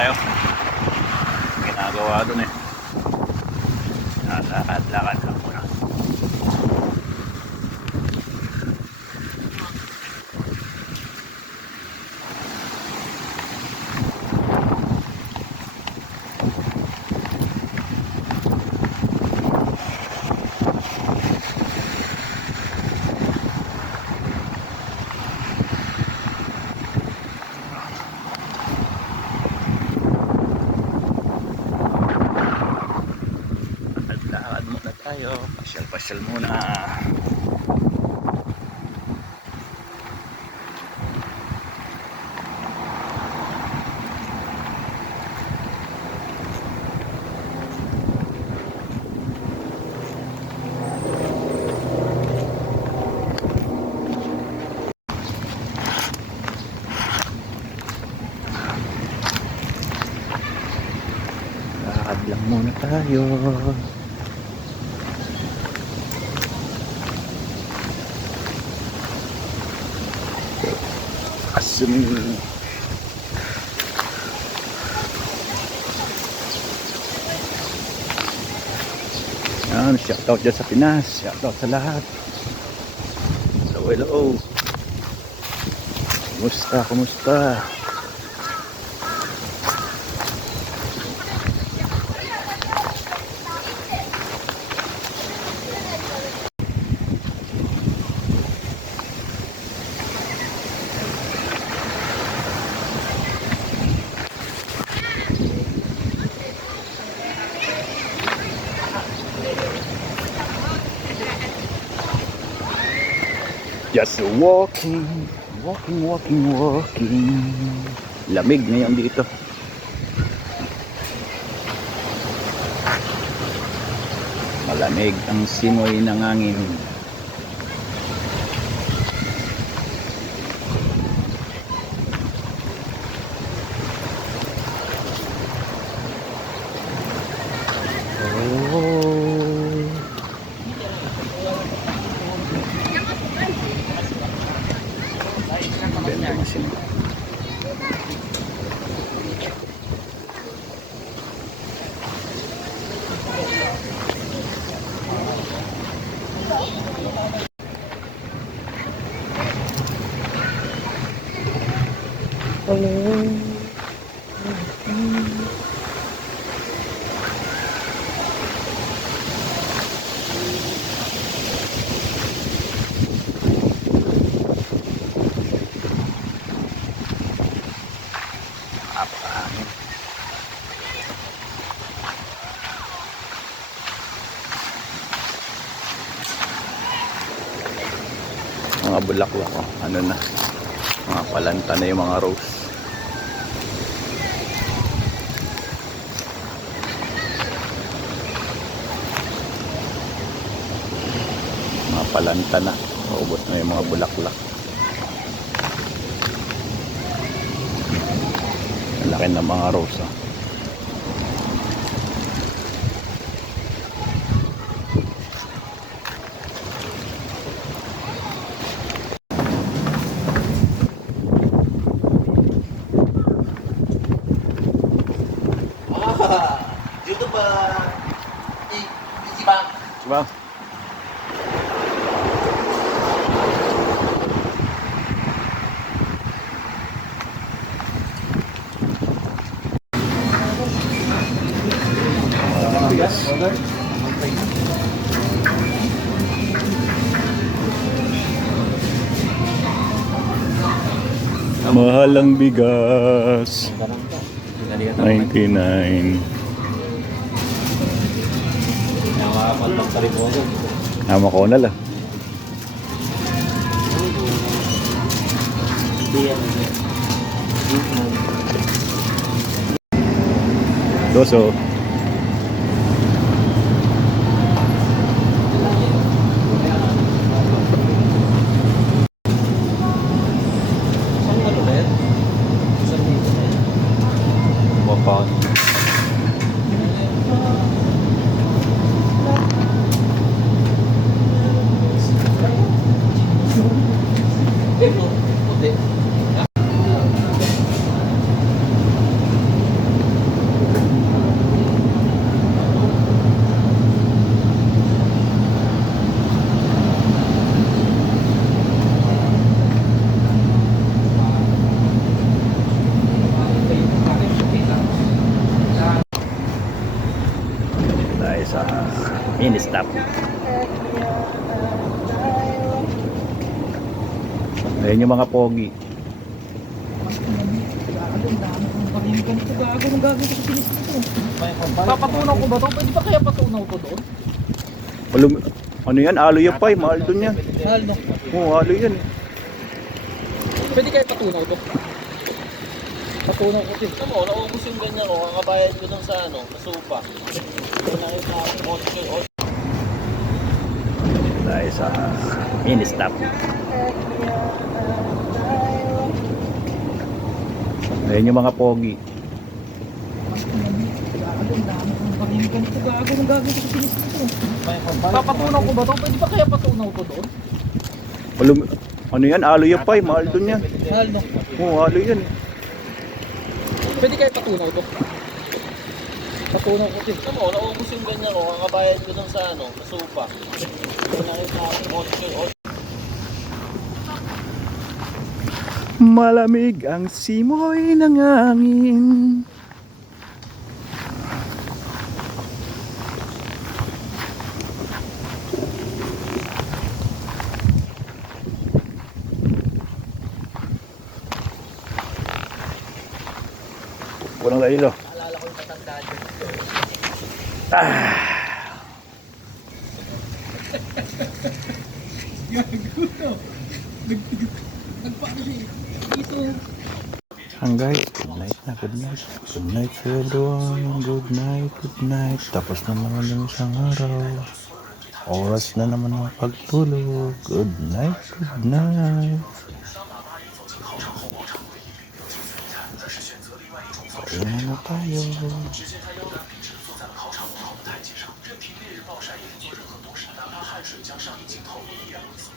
tayo. Ginagawa doon eh. Lakad-lakad lang muna. Lakad muna tayo. Pasyal-pasyal muna. Lang muna tayo. Asum. Yan, shoutout dyan sa Pinas. Shoutout sa lahat. Hello, hello. Kumusta, kumusta? Just walking, walking, walking, walking. Lamig ngayon dito. Malamig ang simoy ng hangin. Ganda ng simoy. Napakahangin. Mga bulaklak oh. Ano na. Mga palanta na yung mga rose. Mga palanta na. Maubos na yung mga bulaklak. Laki ng mga rose. Oh. Ah, dito ba i Ichibang? Diba? Mahal ang bigas. 99. Nama ko na lang. Doso. Tayo sa mini stop. Ayan yung mga pogi. Papatunaw ko ba to? Pwede ba kaya patunaw ko doon? Malum ano yan? Alo yan pa. Mahal dun yan. Mahal? Oo, alo yan. eh. Pwede kaya patunaw to? Patunaw ko din. Alam mo, naubos yung ganyan ko, kakabayad ko dun sa ano, kasupa. Nakita ko, 8 Tayo sa mini stop. Ayan yung mga pogi. Papatunaw ko ba to? Pwede ba kaya patunaw ko doon? Ano yan? Alo yan pa. Mahal dun yan. Mahal no? Oo, alo yan. eh. Pwede kaya patunaw to? Patunaw ko din. Alam mo, naubos yung ganyan ko, kakabayad ko dun sa ano, ko, 8 Malamig ang simoy ng hangin. Walang kailo. Alala ko yung matandaan yun. Hanggang good night na, good night. Good night to everyone. Good night, good night. Tapos na naman yung isang araw. Oras na naman ang pagtulog. Good night, good night. 顺着大门一起找到只见他腰杆笔直的坐在了考场门口的台阶上任凭烈日暴晒也不做任何补饰哪怕汗水将上衣浸透也依然如此